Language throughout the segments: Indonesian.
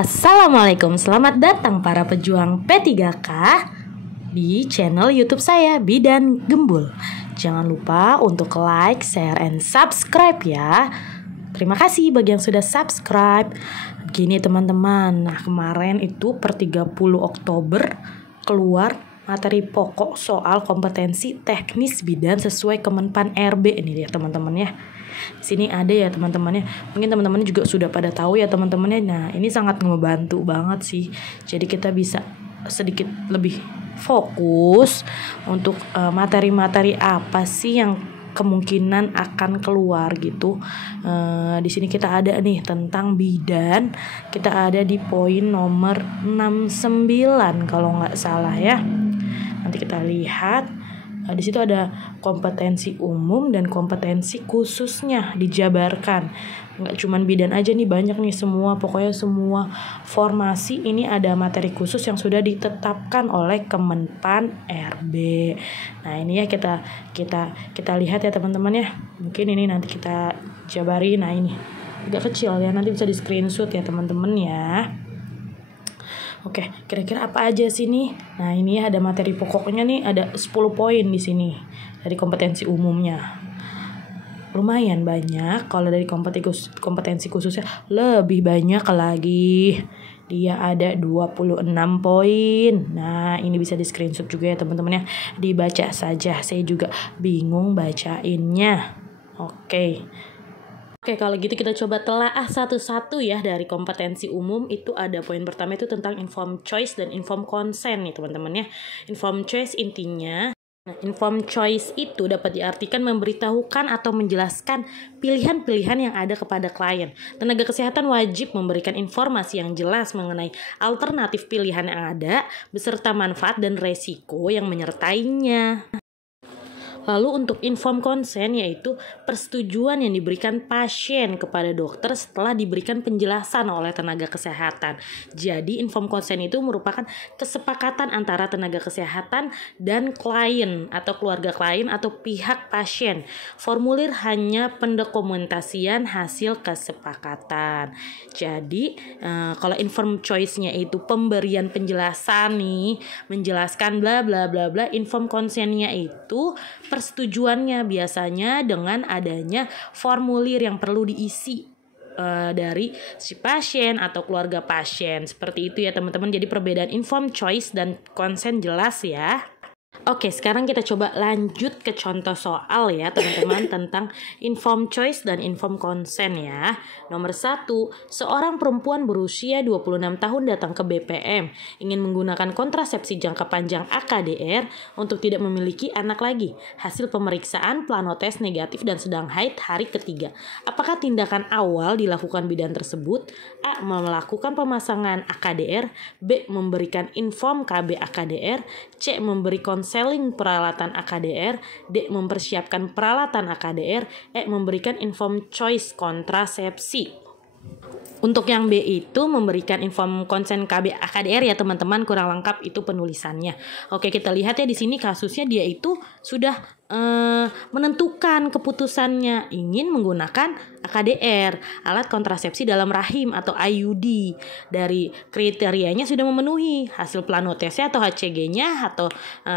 Assalamualaikum, selamat datang para pejuang P3K di channel YouTube saya, Bidan Gembul. Jangan lupa untuk like, share, and subscribe ya. Terima kasih bagi yang sudah subscribe. Gini teman-teman, nah kemarin itu per 30 Oktober keluar materi pokok soal kompetensi teknis bidan sesuai Kemenpan RB. Ini dia teman-teman ya. Di sini ada ya teman-temannya. Mungkin teman-teman juga sudah pada tahu ya teman-temannya. Nah, ini sangat membantu banget sih. Jadi kita bisa sedikit lebih fokus untuk materi-materi apa sih yang kemungkinan akan keluar gitu. Di sini kita ada nih tentang bidan. Kita ada di poin nomor 69 kalau nggak salah ya. Nanti kita lihat. Di situ ada kompetensi umum dan kompetensi khususnya dijabarkan. Nggak cuman bidan aja nih, banyak nih semua, pokoknya semua formasi ini ada materi khusus yang sudah ditetapkan oleh Kemenpan RB. Nah ini ya kita lihat ya teman-teman ya. Mungkin ini nanti kita jabari. Nah ini agak kecil ya, nanti bisa di screenshot ya teman-teman ya. Oke, kira-kira apa aja sih nih? Nah, ini ada materi pokoknya nih, ada 10 poin di sini dari kompetensi umumnya. Lumayan banyak, kalau dari kompetensi khususnya lebih banyak lagi. Dia ada 26 poin. Nah, ini bisa di screenshot juga ya teman-teman ya. Dibaca saja, saya juga bingung bacainnya. Oke, kalau gitu kita coba telaah satu-satu ya. Dari kompetensi umum itu ada poin pertama itu tentang informed choice dan informed consent nih teman-teman ya. Informed choice intinya, informed choice itu dapat diartikan memberitahukan atau menjelaskan pilihan-pilihan yang ada kepada klien. Tenaga kesehatan wajib memberikan informasi yang jelas mengenai alternatif pilihan yang ada beserta manfaat dan resiko yang menyertainya. Lalu untuk informed consent yaitu persetujuan yang diberikan pasien kepada dokter setelah diberikan penjelasan oleh tenaga kesehatan. Jadi informed consent itu merupakan kesepakatan antara tenaga kesehatan dan klien atau keluarga klien atau pihak pasien. Formulir hanya pendokumentasian hasil kesepakatan. Jadi kalau informed choice-nya itu pemberian penjelasan nih, menjelaskan bla bla bla bla, informed consent-nya itu persetujuannya biasanya dengan adanya formulir yang perlu diisi dari si pasien atau keluarga pasien. Seperti itu ya teman-teman. Jadi perbedaan informed choice dan consent jelas ya. Oke, sekarang kita coba lanjut ke contoh soal ya teman-teman tentang informed choice dan informed consent ya. Nomor 1, seorang perempuan berusia 26 tahun datang ke BPM, ingin menggunakan kontrasepsi jangka panjang AKDR untuk tidak memiliki anak lagi. Hasil pemeriksaan planotes negatif dan sedang haid hari ketiga. Apakah tindakan awal dilakukan bidan tersebut? A. Melakukan pemasangan AKDR, B. Memberikan inform KB AKDR, C. Memberi konseling peralatan AKDR, D. Mempersiapkan peralatan AKDR, E. Memberikan informed choice kontrasepsi. Untuk yang B itu memberikan inform konsen KB AKDR ya teman-teman, kurang lengkap itu penulisannya. Oke, kita lihat ya di sini kasusnya dia itu sudah menentukan keputusannya ingin menggunakan AKDR, alat kontrasepsi dalam rahim atau IUD. Dari kriterianya sudah memenuhi, hasil planotesnya atau HCG-nya atau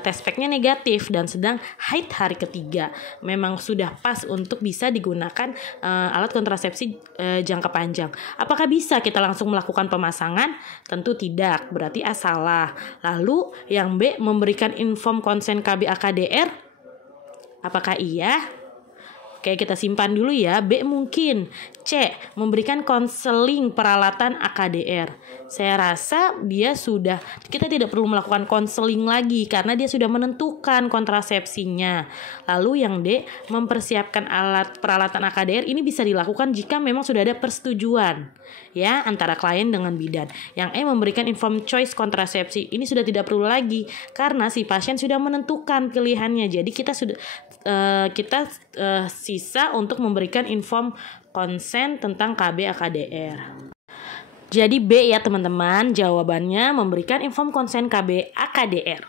tes pack-nya negatif dan sedang haid hari ketiga. Memang sudah pas untuk bisa digunakan alat kontrasepsi jangka panjang. Apakah bisa kita langsung melakukan pemasangan? Tentu tidak, berarti A salah. Lalu yang B memberikan inform konsen KB AKDR, apakah iya? Oke, kita simpan dulu ya. B mungkin. C. Memberikan konseling peralatan AKDR. Saya rasa kita tidak perlu melakukan konseling lagi karena dia sudah menentukan kontrasepsinya. Lalu yang D. Mempersiapkan alat peralatan AKDR ini bisa dilakukan jika memang sudah ada persetujuan ya antara klien dengan bidan. Yang E. Memberikan informed choice kontrasepsi. Ini sudah tidak perlu lagi karena si pasien sudah menentukan pilihannya. Jadi kita sisa untuk memberikan inform konsen tentang KB AKDR. Jadi B ya teman-teman, jawabannya memberikan inform konsen KB AKDR.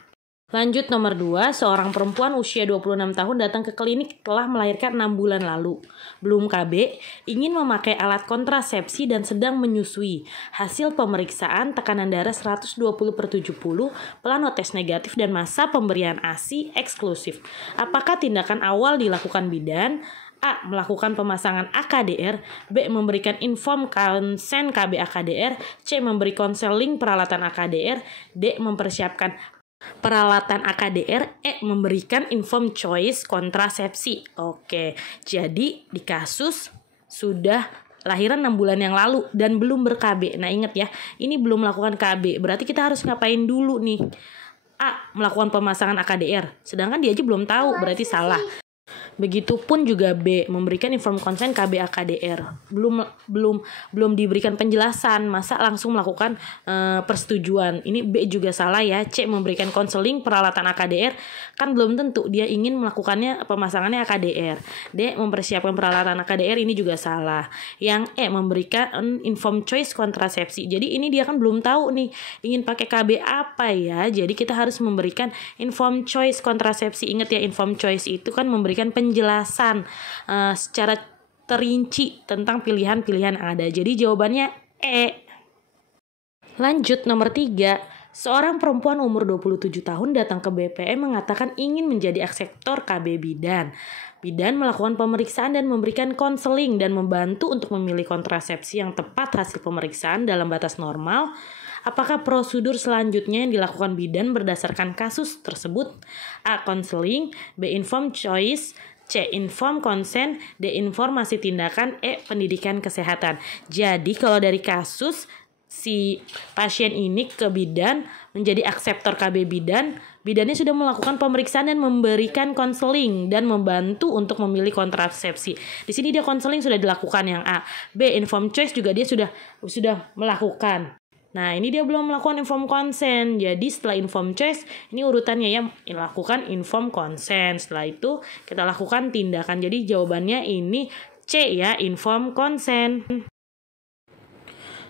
Lanjut nomor 2, seorang perempuan usia 26 tahun datang ke klinik telah melahirkan 6 bulan lalu. Belum KB, ingin memakai alat kontrasepsi dan sedang menyusui. Hasil pemeriksaan tekanan darah 120/70, planotes negatif dan masa pemberian ASI eksklusif. Apakah tindakan awal dilakukan bidan? A. Melakukan pemasangan AKDR. B. Memberikan inform konsen KB AKDR. C. Memberi konseling peralatan AKDR. D. Mempersiapkan peralatan AKDR. E. Memberikan inform choice kontrasepsi. Oke, jadi di kasus sudah lahiran 6 bulan yang lalu dan belum ber-KB. Nah ingat ya, ini belum melakukan KB, berarti kita harus ngapain dulu nih? A. Melakukan pemasangan AKDR, sedangkan dia aja belum tahu, berarti salah. Begitupun juga B, memberikan inform konsen KB AKDR. Belum diberikan penjelasan, masa langsung melakukan persetujuan. Ini B juga salah ya. C, memberikan konseling peralatan AKDR, kan belum tentu dia ingin melakukannya pemasangannya AKDR. D, mempersiapkan peralatan AKDR, ini juga salah. Yang E, memberikan inform choice kontrasepsi. Jadi ini dia kan belum tahu nih ingin pakai KB apa ya. Jadi kita harus memberikan inform choice kontrasepsi. Ingat ya, inform choice itu kan memberikan penjelasan secara terinci tentang pilihan-pilihan yang ada. Jadi jawabannya E. Lanjut nomor 3. Seorang perempuan umur 27 tahun datang ke BPM mengatakan ingin menjadi eksekutor KB bidan. Bidan melakukan pemeriksaan dan memberikan konseling dan membantu untuk memilih kontrasepsi yang tepat hasil pemeriksaan dalam batas normal. Apakah prosedur selanjutnya yang dilakukan bidan berdasarkan kasus tersebut? A. Konseling. B. Inform choice. C. Inform consent. D. Informasi tindakan. E. Pendidikan kesehatan. Jadi kalau dari kasus si pasien ini ke bidan menjadi akseptor KB bidan, bidannya sudah melakukan pemeriksaan dan memberikan konseling dan membantu untuk memilih kontrasepsi. Di sini dia konseling sudah dilakukan yang A. B. Inform choice juga dia sudah melakukan. Nah ini dia belum melakukan inform consent. Jadi setelah inform choice, ini urutannya ya, lakukan inform consent. Setelah itu kita lakukan tindakan. Jadi jawabannya ini C ya, inform consent.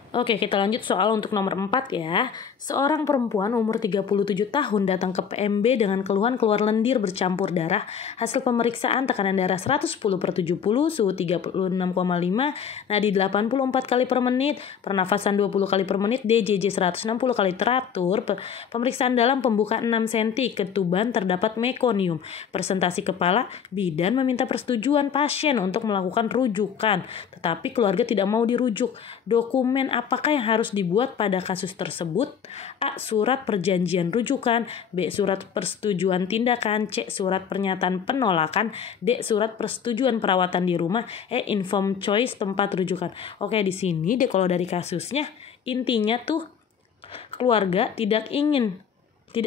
Oke, kita lanjut soal untuk nomor 4 ya. Seorang perempuan umur 37 tahun datang ke PMB dengan keluhan keluar lendir bercampur darah. Hasil pemeriksaan tekanan darah 110/70, suhu 36,5, nadi 84 kali per menit, pernafasan 20 kali per menit, DJJ 160 kali teratur, pemeriksaan dalam pembuka 6 cm, ketuban terdapat mekonium. Presentasi kepala, bidan meminta persetujuan pasien untuk melakukan rujukan, tetapi keluarga tidak mau dirujuk. Dokumen apakah yang harus dibuat pada kasus tersebut? A. Surat perjanjian rujukan. B. Surat persetujuan tindakan. C. Surat pernyataan penolakan. D. Surat persetujuan perawatan di rumah. E. Inform choice tempat rujukan. Oke, di sini deh kalau dari kasusnya intinya tuh keluarga tidak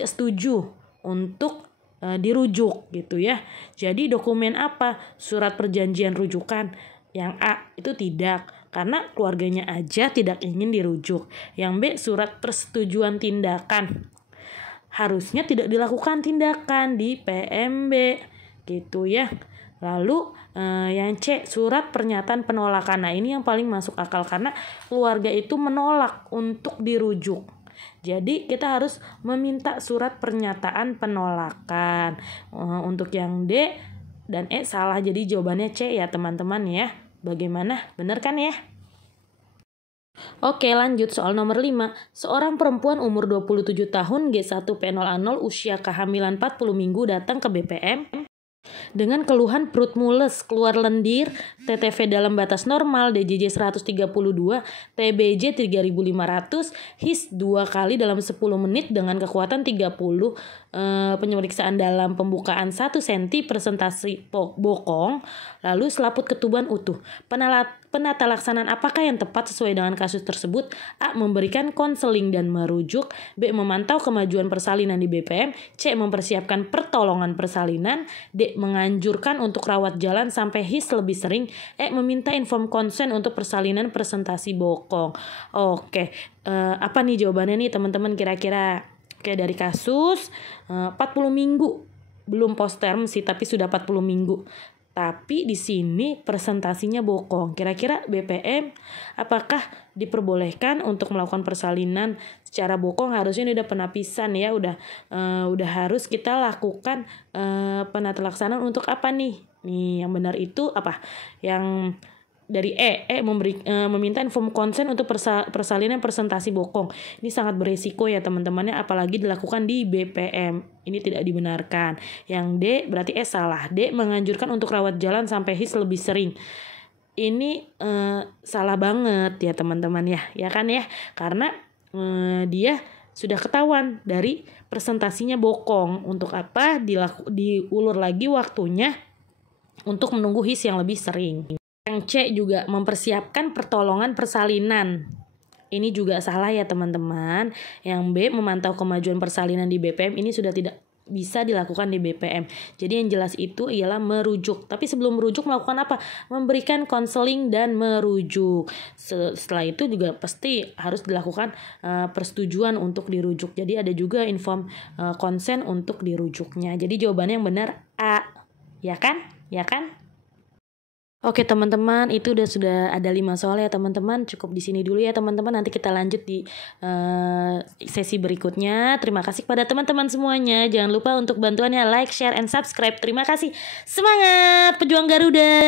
setuju untuk dirujuk gitu ya. Jadi dokumen apa? Surat perjanjian rujukan. Yang A itu tidak, karena keluarganya aja tidak ingin dirujuk. Yang B, surat persetujuan tindakan. Harusnya tidak dilakukan tindakan di PMB gitu ya. Lalu yang C, surat pernyataan penolakan. Nah ini yang paling masuk akal karena keluarga itu menolak untuk dirujuk. Jadi kita harus meminta surat pernyataan penolakan. Untuk yang D dan E salah, jadi jawabannya C ya teman-teman ya. Bagaimana? Benar kan ya? Oke, lanjut soal nomor 5. Seorang perempuan umur 27 tahun G1P0A0 usia kehamilan 40 minggu datang ke BPM dengan keluhan perut mules, keluar lendir, TTV dalam batas normal, DJJ 132, TBJ 3500, HIS 2 kali dalam 10 menit dengan kekuatan 30, penyemeriksaan dalam pembukaan 1 cm, presentasi bokong, lalu selaput ketuban utuh. Penata laksanaan apakah yang tepat sesuai dengan kasus tersebut? A. Memberikan konseling dan merujuk. B. Memantau kemajuan persalinan di BPM. C. Mempersiapkan pertolongan persalinan. D. Menganjurkan untuk rawat jalan sampai HIS lebih sering. E. Meminta inform konsen untuk persalinan presentasi bokong. Oke, apa nih jawabannya nih teman-teman kira-kira? Oke, dari kasus 40 minggu. Belum post term sih, tapi sudah 40 minggu. Tapi di sini presentasinya bokong. Kira-kira BPM apakah diperbolehkan untuk melakukan persalinan secara bokong? Harusnya ini udah penapisan ya, udah harus kita lakukan penata laksanaan untuk apa nih? Nih yang benar itu apa? Yang dari meminta inform konsen untuk persalinan presentasi bokong. Ini sangat beresiko ya teman-temannya, apalagi dilakukan di BPM. Ini tidak dibenarkan. Yang D berarti salah. D menganjurkan untuk rawat jalan sampai HIS lebih sering. Ini salah banget ya teman-teman ya kan ya, karena dia sudah ketahuan dari presentasinya bokong. Untuk apa diulur lagi waktunya untuk menunggu HIS yang lebih sering. Yang C juga mempersiapkan pertolongan persalinan. Ini juga salah ya teman-teman. Yang B memantau kemajuan persalinan di BPM, ini sudah tidak bisa dilakukan di BPM. Jadi yang jelas itu ialah merujuk. Tapi sebelum merujuk melakukan apa? Memberikan konseling dan merujuk. Setelah itu juga pasti harus dilakukan persetujuan untuk dirujuk. Jadi ada juga inform konsen untuk dirujuknya. Jadi jawabannya yang benar A. Ya kan? Ya kan? Oke teman-teman, itu sudah ada 5 soal ya teman-teman. Cukup di sini dulu ya teman-teman. Nanti kita lanjut di sesi berikutnya. Terima kasih kepada teman-teman semuanya. Jangan lupa untuk bantuannya like, share, and subscribe. Terima kasih. Semangat pejuang Garuda.